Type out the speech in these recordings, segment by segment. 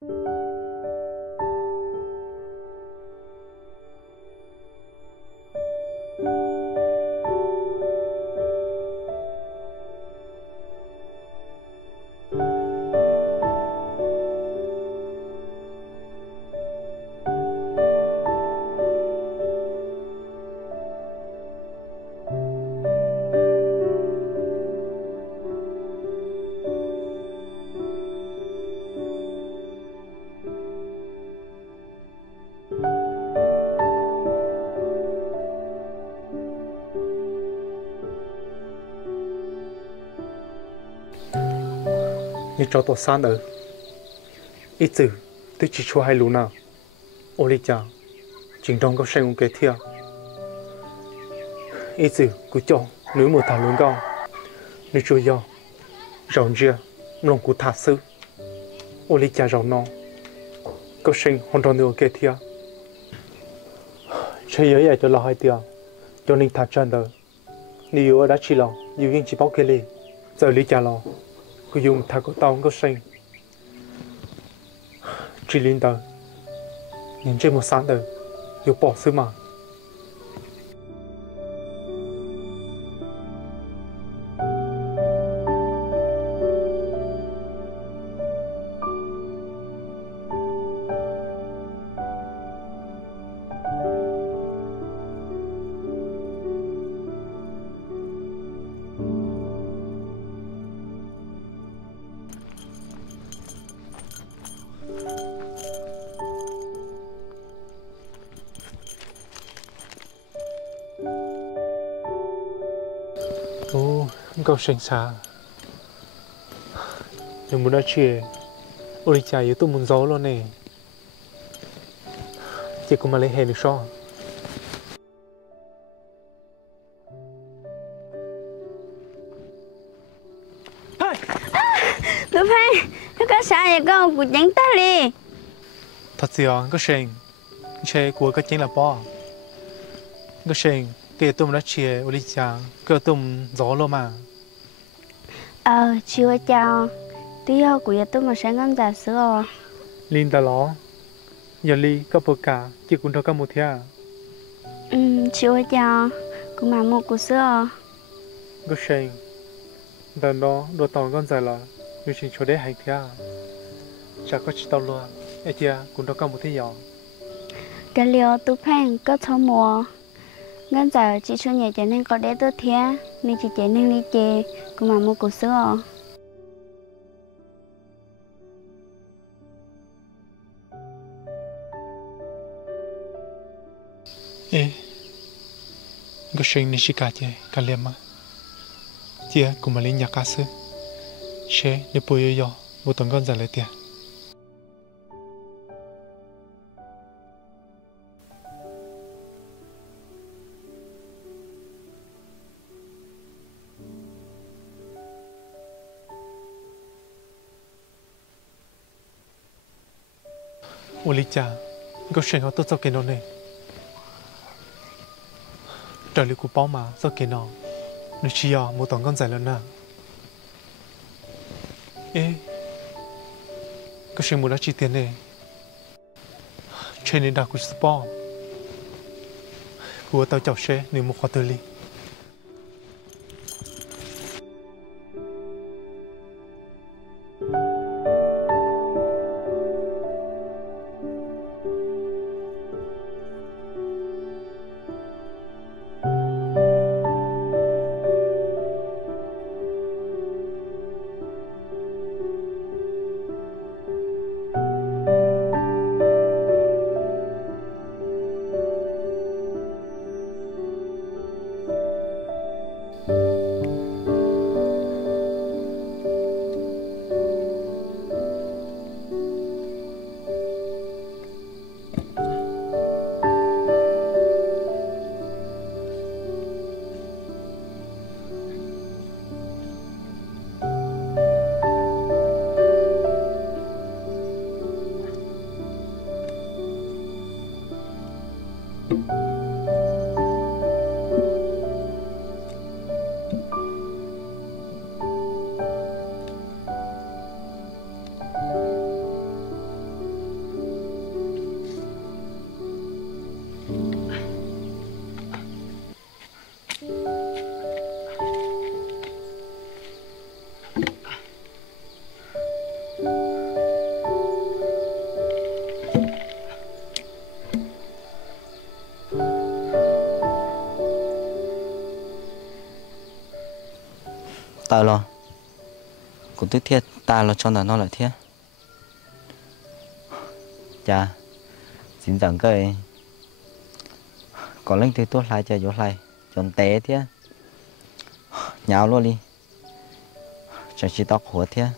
như cho tôi san ở ít từ tôi chỉ cho hai lũ nào ô lý cha chính trong các sinh kế thiệt ít từ cứ cho nếu một thằng lớn cao nếu cho do rộng chia lòng cứ thả sư ô lý cha rộng non các sinh hoàn toàn được kế thiệt chơi ấy cho lo hai tiền cho nên thả chân đời nếu ở đã chỉ lo yêu những chỉ bảo cái gì giờ lý cha lo cứ dùng thằng có tao có sinh chỉ linh đời nhìn trên một sáng đời yêu bỏ sư mà ô câu sinh xa đừng muốn nói chuyện ôi chả yếu tôi muốn gió luôn nè chỉ có mà lấy hẹn được sao Tôi phải nó có sao vậy con của chẳng ta đi thật sự có sinh chơi của cái chính là bỏ có sinh kể tôi muốn nói chuyện ôi chả kêu tôi gió luôn mà chưa chào tí ho của tôi mà sáng ngon giả sữa linh ta lo giờ ly có bờ cả chỉ cũng đâu có một thia chưa chào của mà một của sữa có sinh đàn đó đồ tàu con dài là như chính chỗ đấy hành thia chả có chỉ tàu luôn ấy thia cũng đâu có một thia nhỏ cái liều tôi phải có thao mùa ngon giả chỉ cho nhẹ cho nên có để tôi thia nên chỉ chạy nên đi chè của mà một của sữa ê có sinh nên chỉ cả chè cả liềm mà tia cũng mà lên nhà cá sư xe để bồi yo một tuần con dài lại tiền ô lý cha có sinh họ tốt sao cái nó này trời lì của bao mà sao cái nó chỉ một tuần con dài lần nào ê có sinh muốn đã chi tiền này trên nền đảo của sport của tao chọc xe nếu một khoa tư li tao lo cũng tức thiết ta lo cho nó lại thiết cha xin rằng cái có lên thì tốt lại cho vô lại chọn té thiết nhào luôn đi cho chỉ tócหัวthiết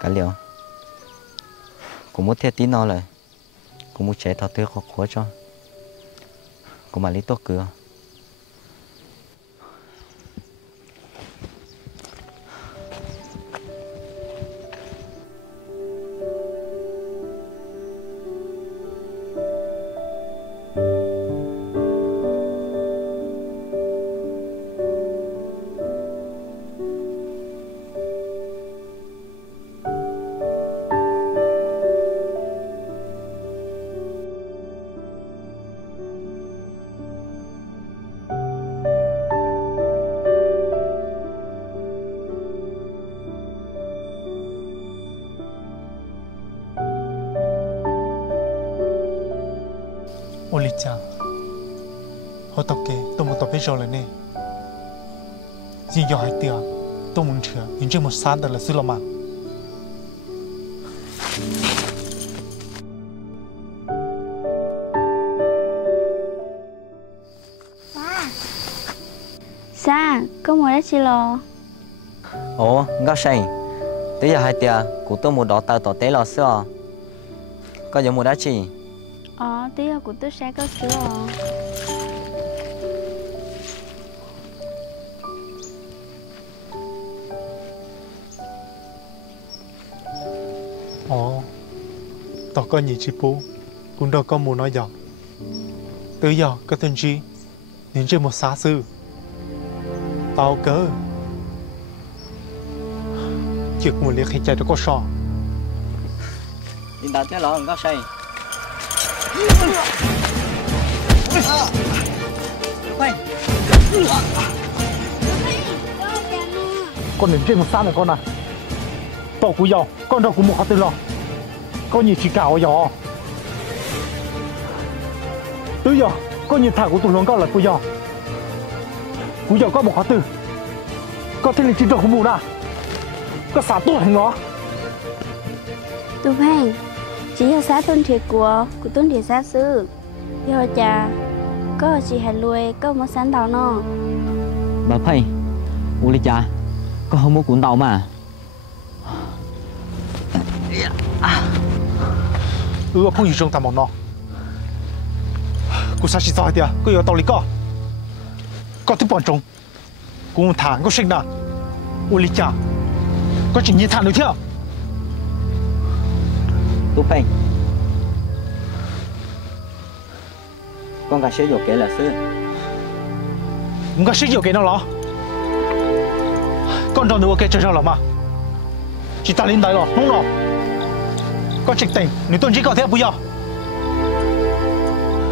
cả liệu cũng muốn thiết tí nó lại cũng muốn chạy thao tiêu khó cho cũng mà lý tốt cửa ô lì cha họ tao kể tôi muốn tao biết rồi này gì giờ hai tia tôi muốn chữa nhưng chưa một sáng đó là sự làm ăn Sa có mua đã chi lo ồ ngao say tới giờ hai tia của tôi một đỏ tao tỏ té lò xưa có giống một đá chi tí giờ của tôi sẽ có sữa ồ tao có nhiều chi bố cũng đâu có muốn nói giờ tới giờ có tên chi nhưng chưa một xa sư tao cớ chuyện một liệt hay chạy được có sò đi đào té lò ngao say quay con đến trên một xa này con à tao cũng giàu con đâu cũng một hạt tiền lo con nhìn chỉ cào giò tới giờ con nhìn thằng của tụi nó có là cũng giàu có một hạt tiền có thể là chỉ đâu cũng mua nè có xả tốt hay ngó tôi phèn chỉ là xã tôn thiệt của tôn thiệt xã sư giờ cha có chỉ hay lui có một sáng tàu nó bà phải u li cha có không có cuốn tàu mà không gì trong tàu mỏng nó cô sao chỉ sao vậy cô yêu tàu lý có thứ bọn chúng cô thằng có sinh nè u li cha có chỉ nhìn thằng được chưa tú phanh con gà sẽ dụ kể là sư không có sử dụng cái nào đó con tròn được ok chơi sao lắm mà chỉ ta lên đây rồi không rồi con trịch tình nếu tôi chỉ có thế bây giờ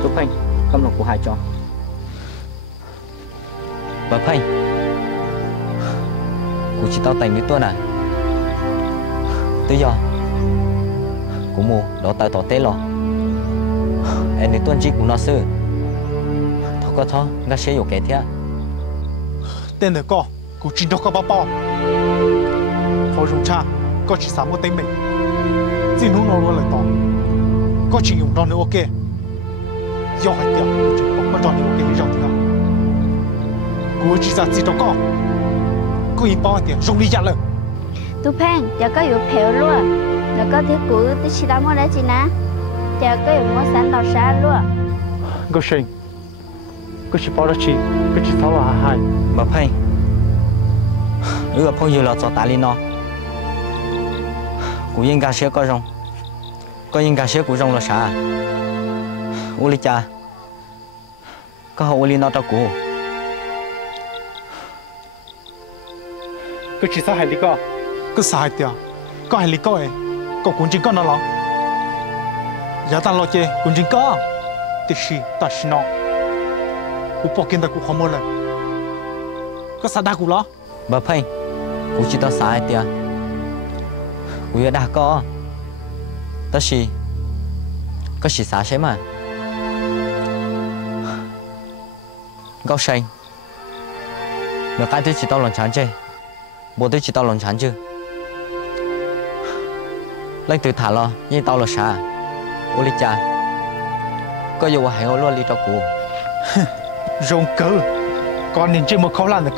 tú phanh cầm lòng của hai cho bà phanh cô chỉ tao tình với tôi nè tới giờ cô mua đó tay tỏ té lo em nếu tôi chỉ cũng nó sư thôi có thôi gà sẽ dụ kể thế tên này có cô chỉ đâu có bao bao họ dùng cha có chỉ sáng một tên mình chỉ muốn nó luôn lại tỏ có chỉ dùng đó nữa ok do hai tiếng cô chỉ có đó nữa ok với dòng tiếng cô chỉ ra chỉ đâu có cô im bao tiền dùng đi trả lời tôi phèn giờ cóอยู่phèo luôn giờ có thiết của tôi chỉ đã mua đã chi nè giờ cóอยู่mua sáng tàu xa luôn cô sinh cô chỉ bao đó chỉ cô chỉ sáu là hai bà phanh phong yêu là cho ta lên nó cũng yên gà sẽ có yên gà sẽ của rong là sao u li cha có hậu u li nó cho cô cô chỉ sáu hai lý co cô sáu hai tiền có hai lý co ấy có cuốn chính con nó lắm giờ ta lo chơi cuốn chính có thì gì ta xin nó cô bỏ kiến ta cũng không mua lần có sao đa cũng lo bà phanh cô chỉ tao sai tia cô yêu đã có tao chỉ có chỉ sai thế mà gạo xanh Nếu cái thứ chỉ tao lần chán chơi, bố thứ chỉ tao lần chán chưa? Lấy từ thả lo, như tao là sao? Ô lý cha, có dù hãy ô luôn lý cho cụ. Rồng cớ, con nên chơi một khó làm được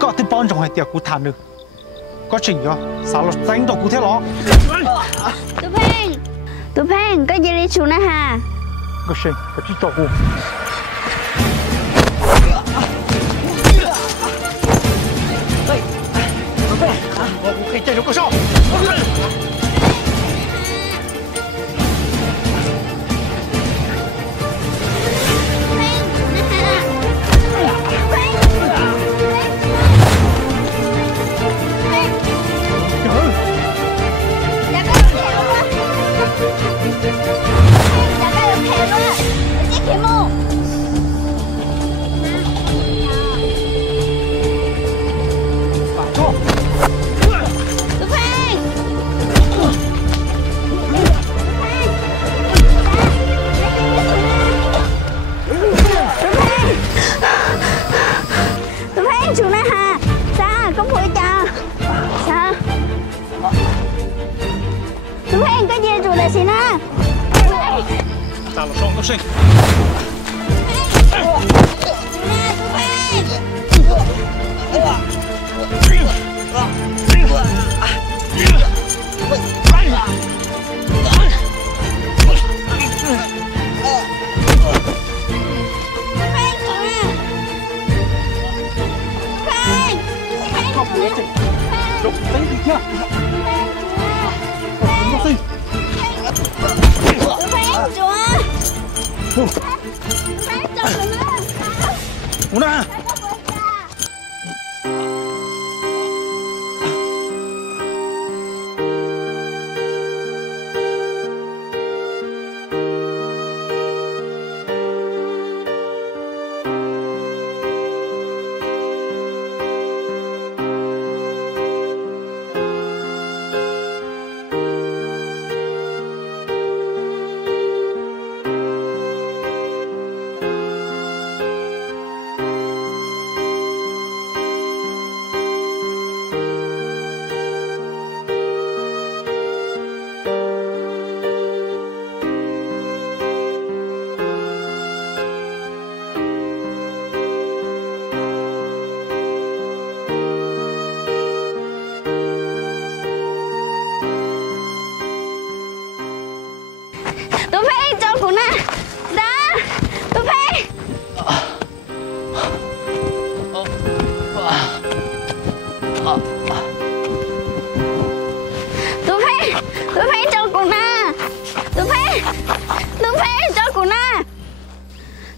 có thứ bọn trong hai tiệc cụ thả được. Có chỉnh cho, sao là đánh đồ cụ thế đó? Tụi Phan, có gì đi xuống nè hà? Có chỉnh, có chỉ cho cụ. Cái chơi nó có sao? Sao là xong có sinh. Una.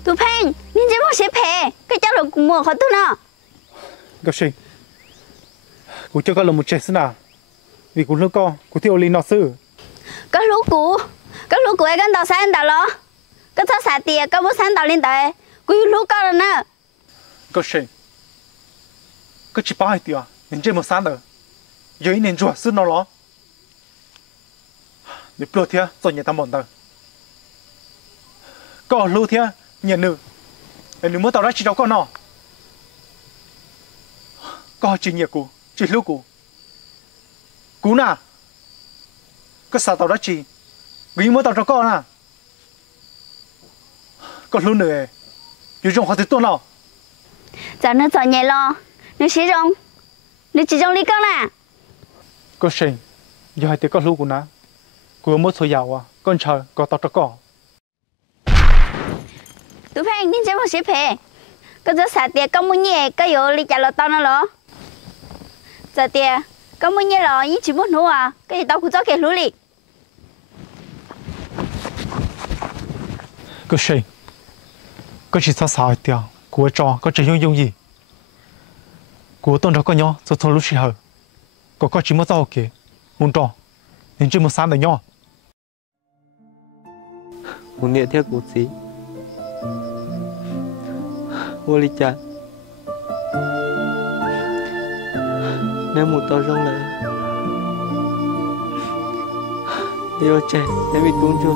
Tụi Phan, nên chỉ một xếp hè, cái cháu được cùng mùa khó tu nào. Gặp sinh, cụ cho con là một trẻ sinh à? Vì cụ lúc con, cụ thiếu lý nó sư. Các lúc cụ ấy con tàu sáng tàu lo. Các thất xả tiền, các bố sáng tàu lên tàu, cụ lúc con rồi nè. Gặp sinh, cứ chỉ bảo hai tiền, nên chơi một sáng rồi. Giờ ý nên rùa sư nó lo. Nếu plô thia, rồi nhẹ ta mòn tờ. Có lưu thia, nhẹ nữ. Nếu muốn tao ra chỉ đâu con nó. Có chỉ nhẹ cụ, chỉ lưu cụ. Cụ nà. Có sao tao ra chỉ. Nghĩ muốn tao cho con à. Có lưu nữa. Dù trong họ thì tốt nào. Giờ nó cho nhẹ lo. Nó chỉ trong. Nó chỉ trong lý con à. Có sinh. Giờ hai tiếng có lưu cụ nà. Cụ muốn số giàu à. Con chờ, có tao cho con. Tụi Phan, nên chơi một xếp hè. Có thất xả tiền, có muốn nhẹ, có yếu lý trả lời tao nó lo. Giờ tiền, có muốn nhẹ lo, nhưng chỉ muốn nụ à. Cái gì tao cũng cho kẻ lũ lì. Có sinh. Có chỉ sao sao tiền. Cụ cho, có chỉ dùng gì. Cụ tôn cho con nhỏ, rồi thôi lúc chỉ hờ. Có chỉ muốn tao kìa. Muốn cho. Nên chỉ một sáng đời nhỏ. Muốn nghĩa theo cụ gì. Vô lý cha. Nếu một tao rong lại. Điều trẻ, em bị cuốn chưa.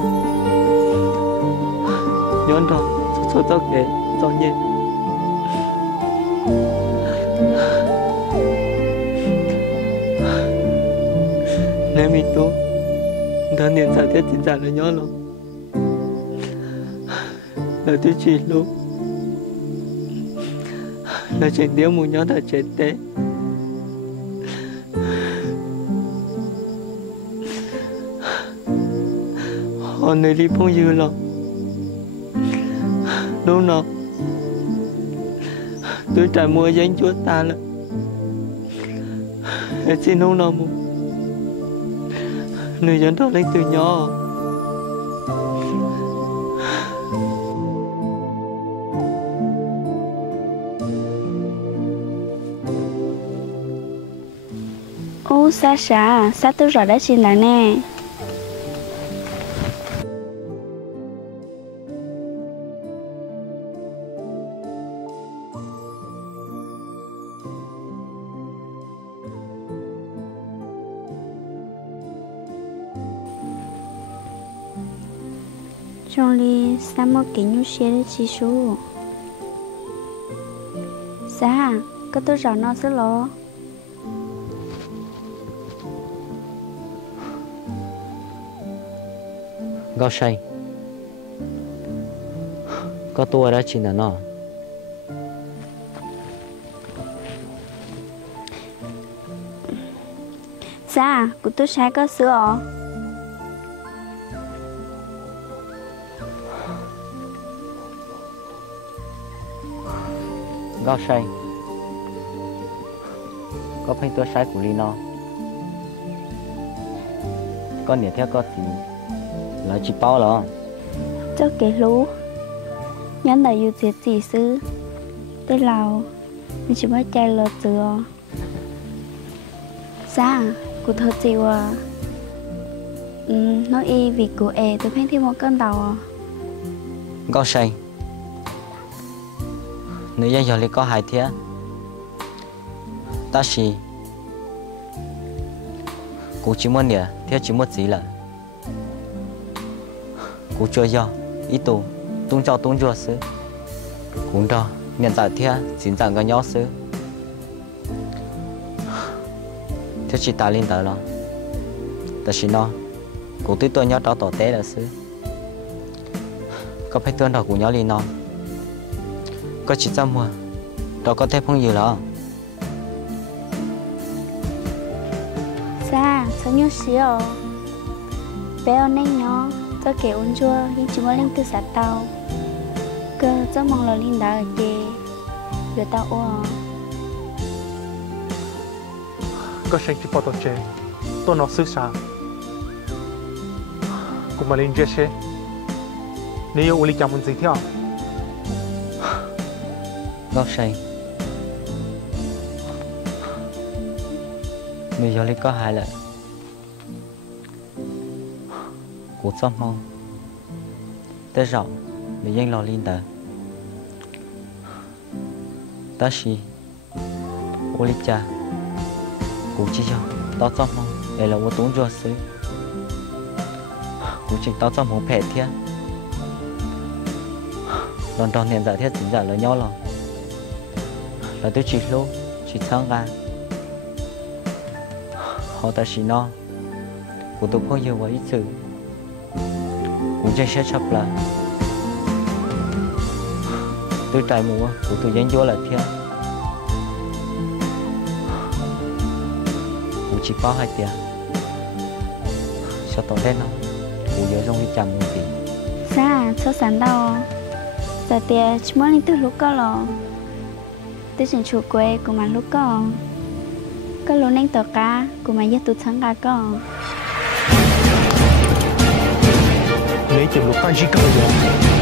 Nhón đó, số tao kể, rõ nhẹ. Nếu mình tốt thân niệm sao thiết chính giả là nhớ rồi là tôi chỉ lúc là chuyện điếu một nhớ là chết tế họ nơi đi phong dư lòng lúc nào tôi trả mua danh chúa ta là xin lúc nào một người dân đó lên từ nhỏ ô xa tôi rõ đã xin lại nè trong ly sao mà kính nhu xe đấy chị số sao có tôi rõ nó sẽ lo Gao say có tua đã chỉ là nó sao của tôi sai có sữa Gao say có phải tua sai của Lino con nhớ theo có gì là chỉ bao rồi cho cái lú nhắn là yêu diệt gì sư tới lào mình chỉ mới chạy lợt dừa sao của thật chịu à nói y vì của tôi phải thêm một cơn đầu à Gao say nếu như giờ lại có hai thế ta chỉ cô chỉ muốn nhớ theo chỉ một gì là cô chưa do ý tù tung cho tung chùa sư cũng đó nhận tại theo chính rằng có nhỏ sư theo chỉ ta lên tới đó ta chỉ nó cô tuy tôi nhỏ đó tổ tế là sư có phải tuân đầu của nhỏ lên nó có chỉ ra mua đó có thể không gì đó sao như xíu bé nên nhỏ cho kẻ ôn chua nhưng chỉ muốn lên từ sát tàu cơ cho mong là linh đá ở kề rồi tao ô có sinh chỉ bỏ tổ chế tôi nó xứ xa cũng mà lên chơi nếu yêu uli chăm muốn gì theo Gao say nếu giờ lại có hai lần cô xót mong tới rộng để danh lò linh tờ ta chỉ ô lý cha cô chỉ cho tao xót mong đây là ô tốn cho xứ cô chỉ tao xót mong phê thiết đòn đòn niệm giải thiết chính giả là nhau rồi là tôi chỉ lô chỉ sáng ra họ ta chỉ no cô tôi không nhiều quá ít sự cũng chơi sẽ chấp là tôi trai mùa của tôi danh vô là thiên cũng chỉ có hai tiền sao tao đen không cũng nhớ trong đi chăm một tí sao cho sáng đâu giờ tiền chỉ muốn lên từ lúc có lo tôi xin chủ quê của mà lúc có lúc nên tờ cá của mà giúp tôi thắng cá có lấy chừng lúc con chỉ cần rồi